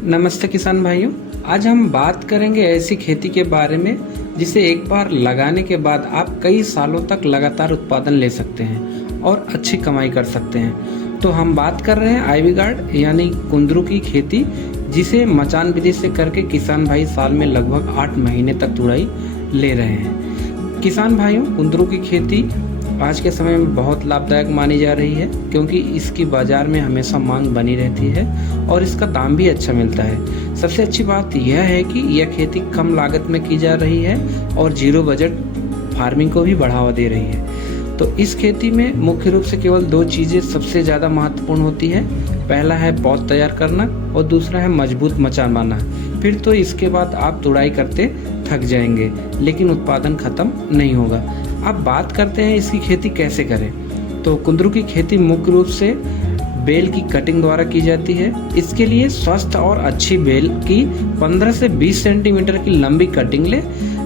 नमस्ते किसान भाइयों। आज हम बात करेंगे ऐसी खेती के बारे में जिसे एक बार लगाने के बाद आप कई सालों तक लगातार उत्पादन ले सकते हैं और अच्छी कमाई कर सकते हैं। तो हम बात कर रहे हैं आइवी गार्ड यानी कुंदरू की खेती, जिसे मचान विधि से करके किसान भाई साल में लगभग 8 महीने तक तुड़ाई ले रहे हैं। किसान भाइयों, कुंदरू की खेती आज के समय में बहुत लाभदायक मानी जा रही है, क्योंकि इसकी बाजार में हमेशा मांग बनी रहती है और इसका दाम भी अच्छा मिलता है। सबसे अच्छी बात यह है कि यह खेती कम लागत में की जा रही है और जीरो बजट फार्मिंग को भी बढ़ावा दे रही है। तो इस खेती में मुख्य रूप से केवल 2 चीज़ें सबसे ज़्यादा महत्वपूर्ण होती है। पहला है पौध तैयार करना और दूसरा है मजबूत मचान बनाना। फिर तो इसके बाद आप तुड़ाई करते थक जाएंगे, लेकिन उत्पादन खत्म नहीं होगा। अब बात करते हैं इसकी खेती कैसे करें। तो कुंदरू की खेती मुख्य रूप से बेल की कटिंग द्वारा की जाती है। इसके लिए स्वस्थ और अच्छी बेल की 15 से 20 सेंटीमीटर की लंबी कटिंग ले,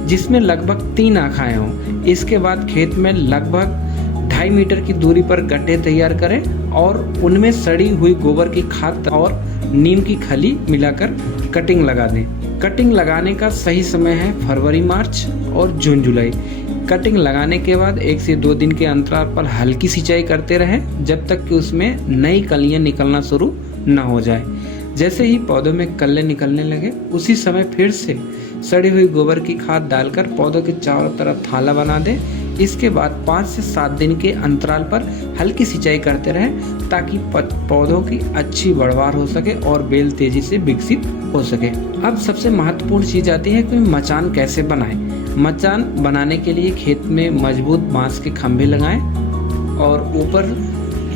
जिसमें लगभग 3 आँखाएं हों। इसके बाद खेत में लगभग 2.5 मीटर की दूरी पर गड्ढे तैयार करें और उनमें सड़ी हुई गोबर की खाद और नीम की खली मिलाकर कटिंग लगा दें। कटिंग लगाने का सही समय है फरवरी मार्च और जून जुलाई। कटिंग लगाने के बाद 1 से 2 दिन के अंतराल पर हल्की सिंचाई करते रहें, जब तक कि उसमें नई कलियां निकलना शुरू न हो जाए। जैसे ही पौधों में कल्ले निकलने लगे, उसी समय फिर से सड़ी हुई गोबर की खाद डालकर पौधों के चारों तरफ थाला बना दें। इसके बाद 5 से 7 दिन के अंतराल पर हल्की सिंचाई करते रहें, ताकि पौधों की अच्छी बढ़वार हो सके और बेल तेजी से विकसित हो सके। अब सबसे महत्वपूर्ण चीज आती है कि मचान कैसे बनाएं। मचान बनाने के लिए खेत में मजबूत बांस के खंभे लगाएं और ऊपर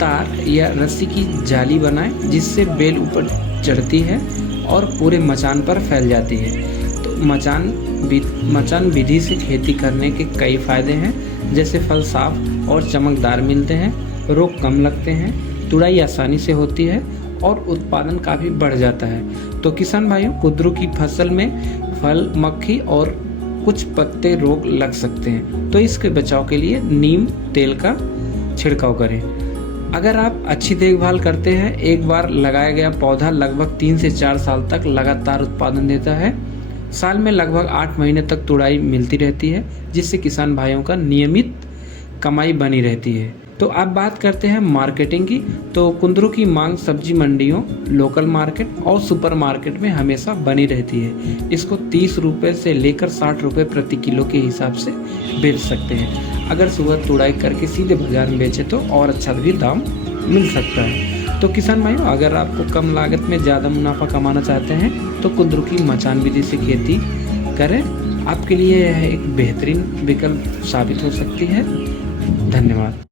तार या रस्सी की जाली बनाएं, जिससे बेल ऊपर चढ़ती है और पूरे मचान पर फैल जाती है। तो मचान विधि से खेती करने के कई फायदे हैं, जैसे फल साफ और चमकदार मिलते हैं, रोग कम लगते हैं, तुड़ाई आसानी से होती है और उत्पादन काफ़ी बढ़ जाता है। तो किसान भाइयों, कुंदरू की फसल में फल, मक्खी और कुछ पत्ते रोग लग सकते हैं, तो इसके बचाव के लिए नीम तेल का छिड़काव करें। अगर आप अच्छी देखभाल करते हैं, एक बार लगाया गया पौधा लगभग 3 से 4 साल तक लगातार उत्पादन देता है। साल में लगभग 8 महीने तक तुड़ाई मिलती रहती है, जिससे किसान भाइयों का नियमित कमाई बनी रहती है। तो अब बात करते हैं मार्केटिंग की। तो कुंदरू की मांग सब्जी मंडियों, लोकल मार्केट और सुपर मार्केट में हमेशा बनी रहती है। इसको 30 रुपये से लेकर 60 रुपये प्रति किलो के हिसाब से बेच सकते हैं। अगर सुबह तुड़ाई करके सीधे बाजार में बेचे तो और अच्छा भी दाम मिल सकता है। तो किसान भाइयों, अगर आपको कम लागत में ज़्यादा मुनाफा कमाना चाहते हैं तो कुंदरू की मचान विधि से खेती करें। आपके लिए यह एक बेहतरीन विकल्प साबित हो सकती है। धन्यवाद।